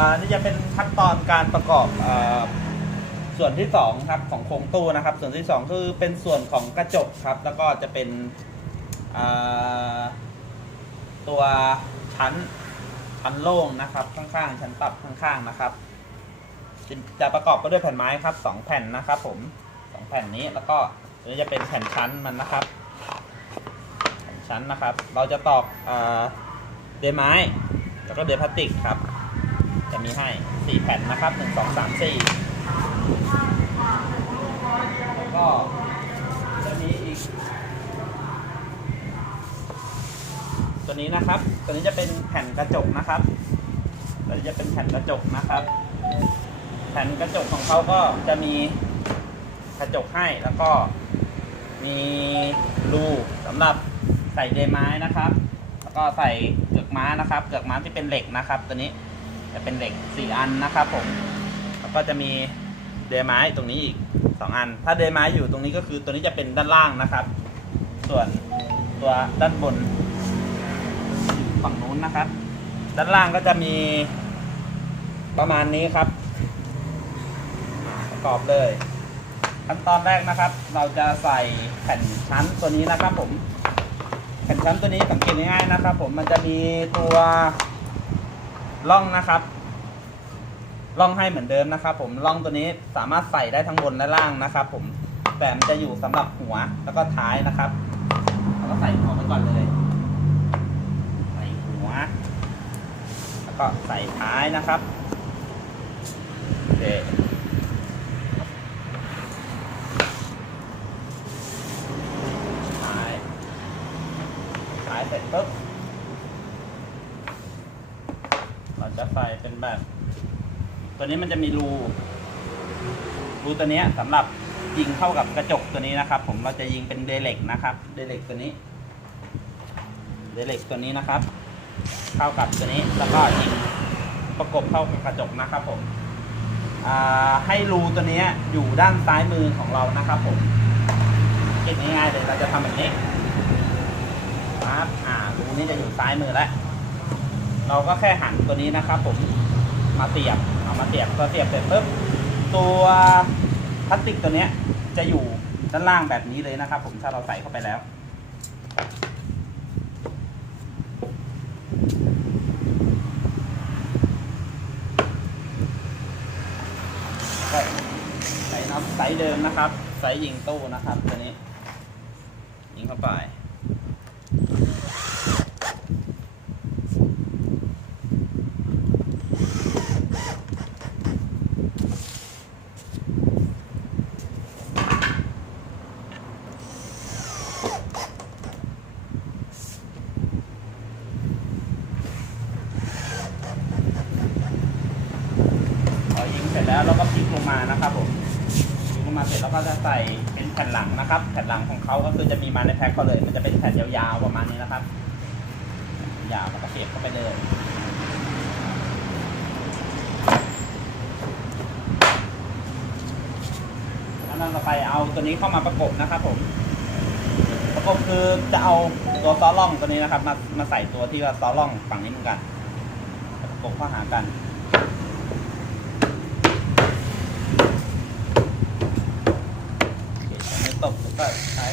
อ่านี่จะเป็นขั้นตอนการประกอบอ่าส่วนที่สองครับของโครงตู้นะครับ ส่วนที่สองคือเป็นส่วนของกระจกครับ แล้วก็จะเป็นอ่าตัวชั้นชั้นโล่งนะครับ ข้างๆชั้นปรับข้างๆนะครับจะจะประกอบไปด้วยแผ่นไม้ครับสองแผ่นนะครับผมสองแผ่นนี้แล้วก็นี้จะเป็นแผ่นชั้นมันนะครับแผ่นชั้นนะครับ เราจะตอกเดยไม้ แล้วก็เดพลาสติกครับ จะมีให้สี่แผ่นนะครับหนึ่งสองสามสี่แล้วก็จะมีอีก ตัวนี้นะครับ ตัวนี้จะเป็นแผ่นกระจกนะครับตัวนี้จะเป็นแผ่นกระจกนะครับ แผ่นกระจกของเขาก็จะมีกระจกให้แล้วก็มีรูสำหรับใส่เดไม้นะครับ แล้วก็ใส่เกือกม้านะครับ เกือกม้าที่เป็นเหล็กนะครับ ตัวนี้ จะเป็นเหล็กสี่อันนะครับผม แล้วก็จะมีเดยไม้ตรงนี้อีกสองอัน ถ้าเดยไม้อยู่ตรงนี้ก็คือตัวนี้จะเป็นด้านล่างนะครับ ส่วนตัวด้านบนอยู่ฝั่งนู้นนะครับ ด้านล่างก็จะมีประมาณนี้ครับ ประกอบเลยขั้นตอนแรกนะครับ เราจะใส่แผ่นชั้นตัวนี้นะครับผม แผ่นชั้นตัวนี้สังเกตง่ายๆนะครับ ผมมันจะมีตัว ร่องนะครับร่องให้เหมือนเดิมนะครับ ผมร่องตัวนี้สามารถใส่ได้ทั้งบนและล่างนะครับ ผมแต่มันจะอยู่สำหรับหัวแล้วก็ท้ายนะครับเราก็ใส่หัวไปก่อนเลย ใส่หัว แล้วก็ใส่ท้ายนะครับโอเคท้ายขายเสร็จปุ๊บ เราจะใส่เป็นแบบ ตัวนี้มันจะมีรูรูตัวนี้ยสำหรับยิงเข้ากับกระจกตัวนี้นะครับ ผมเราจะยิงเป็นเดเล็กนะครับ เดเล็กตัวนี้ เดเล็กตัวนี้นะครับ เข้ากับตัวนี้แล้วก็ยิงประกบเข้ากับกระจกนะครับ ผมให้รูตัวนี้อยู่ด้านซ้ายมือของเรานะครับผมเก็บง่ายๆเลยเราจะทำแบบนี้ปั๊บอ่ารูนี้จะอยู่ซ้ายมือแล้ว เราก็แค่หันตัวนี้นะครับผมมาเสียบเอามาเสียบพอเสียบเสร็จปุ๊บตัวพลาสติกตัวเนี้ยจะอยู่ด้านล่างแบบนี้เลยนะครับ ผมถ้าเราใส่เข้าไปแล้ว ใส่ใส่นับไซส์เดิมนะครับไซส์ยิงตู้นะครับตัวนี้ ยิงเข้าไป ร็จแล้วเราก็พลิกลงมานะครับผมพลิกลงมาเสร็จแล้วก็จะใส่เป็นแผ่นหลังนะครับ แผ่นหลังของเขาก็คือจะมีมาในแพ็คเขาเลย มันจะเป็นแผ่นยาวๆประมาณนี้นะครับ ยาวแล้วก็เสียบเข้าไปเลยแล้วเราต่อไปเอาตัวนี้เข้ามาประกบนะครับผม ประกบคือจะเอาตัวซอล่องตัวนี้นะครับ มามาใส่ตัวที่ว่าซอล่องฝั่งนี้เหมือนกัน ประกบเข้าหากัน ไม่ ตกก็ใช้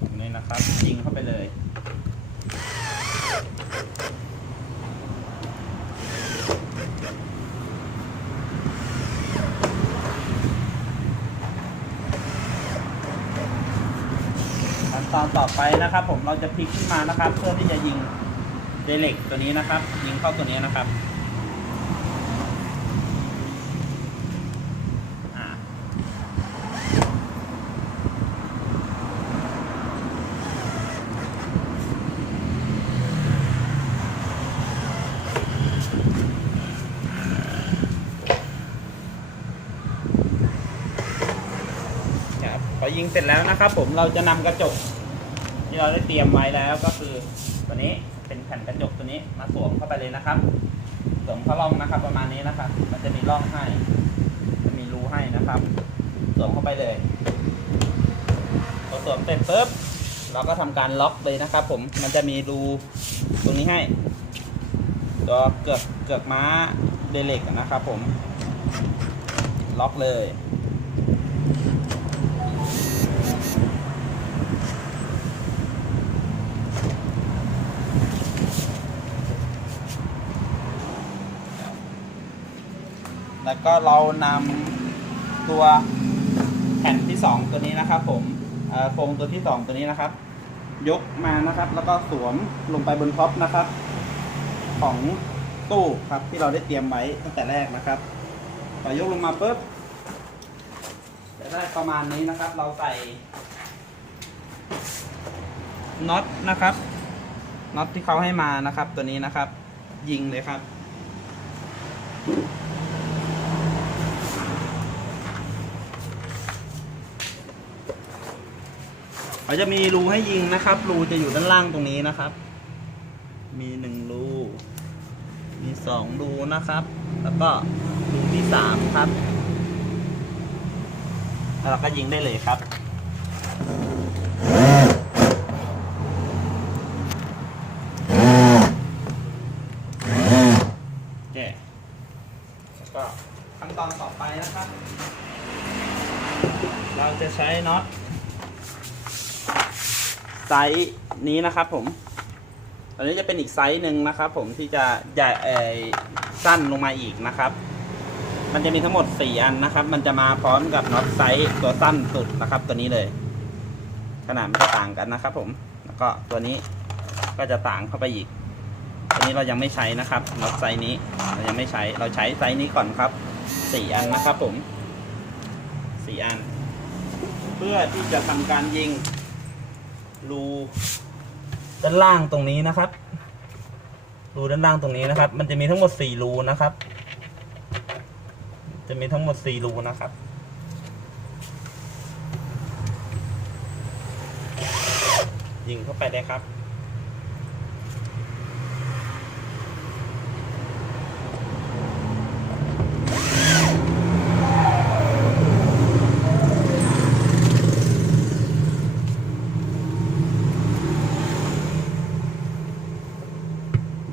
ตรงนี้นะครับยิงเข้าไปเลยขั้นตอนต่อไปนะครับ ผมเราจะพลิกขึ้นมานะครับ เพื่อที่จะยิงเดเล็กตัวนี้นะครับ ยิงเข้าตัวนี้นะครับอ่า ครับพอ ยิงเสร็จแล้วนะครับผมเราจะนำกระจก ที่เราได้เตรียมไว้แล้วก็คือตัวนี้เป็นแผ่นกระจกตัวนี้มาสวมเข้าไปเลยนะครับสวมเข้าร่องนะครับ ประมาณนี้นะครับ มันจะมีร่องให้ จะมีรูให้นะครับสวมเข้าไปเลยพอสวมเสร็จปุ๊บเราก็ทำการล็อกเลยนะครับ ผมมันจะมีรูตรงนี้ให้ตัวเกือกเกือกม้าเดเล็กนะครับ ผม ล็อกเลย แล้วก็เรานำตัวแผ่นที่สองตัวนี้นะครับผมโครงตัวที่สองตัวนี้นะครับ ยกมานะครับ แล้วก็สวมลงไปบนท็อปนะครับ ของตู้ครับที่เราได้เตรียมไว้ตั้งแต่แรกนะครับพอยกลงมาปุ๊บจะได้ประมาณนี้นะครับ เราใส่น็อตนะครับน็อตที่เขาให้มานะครับ ตัวนี้นะครับ ยิงเลยครับ เขาจะมีรูให้ยิงนะครับ รูจะอยู่ด้านล่างตรงนี้นะครับ มีหนึ่งรู มีสองรูนะครับ แล้วก็รูที่สามครับ แล้วเราก็ยิงได้เลยครับเคแล้วก็ขั้นตอนต่อไปนะครับ เราจะใช้น็อต ไซส์นี้นะครับผม ตอนนี้จะเป็นอีกไซส์หนึ่งนะครับ ผมที่จะใหญ่สั้นลงมาอีกนะครับ มันจะมีทั้งหมด 4 อันนะครับ มันจะมาพร้อมกับน็อตไซส์ตัวสั้นสุดนะครับ ตัวนี้เลย ขนาดมันจะต่างกันนะครับ ผม แล้วก็ตัวนี้ก็จะต่างเข้าไปอีก ตัวนี้เรายังไม่ใช้นะครับน็อตไซส์นี้เรายังไม่ใช้ เราใช้ไซส์นี้ก่อนครับ 4 อันนะครับ ผม 4 อัน เพื่อที่จะทำการยิง รูด้านล่างตรงนี้นะครับ รูด้านล่างตรงนี้นะครับ มันจะมีทั้งหมดสี่รูนะครับ จะมีทั้งหมดสี่รูนะครับยิงเข้าไปเลยครับ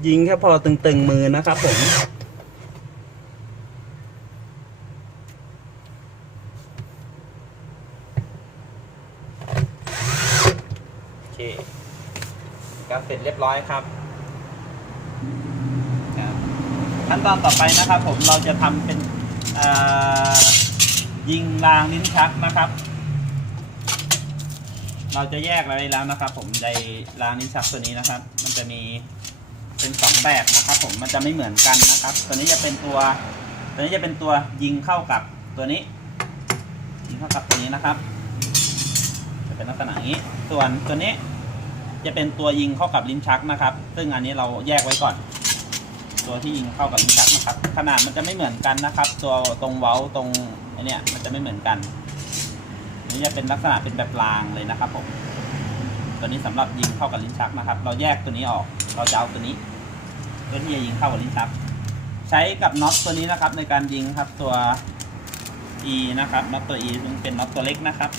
ยิงแค่พอตึงๆมือนะครับผมโอเคการเสร็จเรียบร้อยครับขั้นตอนต่อไปนะครับ ผมเราจะทำเป็นยิงรางลิ้นชักนะครับเราจะแยกไว้แล้วนะครับ ผมในรางลิ้นชักตัวนี้นะครับ มันจะมี เป็นสองแบบนะครับผมมันจะไม่เหมือนกันนะครับ ตัวนี้จะเป็นตัวตัวนี้จะเป็นตัวยิงเข้ากับตัวนี้ ยิงเข้ากับตัวนี้นะครับ จะเป็นลักษณะนี้ ส่วนตัวนี้จะเป็นตัวยิงเข้ากับลิ้นชักนะครับ ซึ่งอันนี้เราแยกไว้ก่อน ตัวที่ยิงเข้ากับลิ้นชักนะครับ ขนาดมันจะไม่เหมือนกันนะครับ ตัวตรงเว้าตรงไอเนี้ยมันจะไม่เหมือนกันนนี้จะเป็นลักษณะเป็นแบบรางเลยนะครับผมตัวนี้สำหรับยิงเข้ากับลิ้นชักนะครับ เราแยกตัวนี้ออก เราจะเอาตัวนี้เพื่อที่จะยิงเข้ากับลิ้นชัก ใช้กับน็อตตัวนี้นะครับในการยิงครับตัว E นะครับน็อตตัว E ซึ่งเป็นน็อตตัวเล็กนะครับ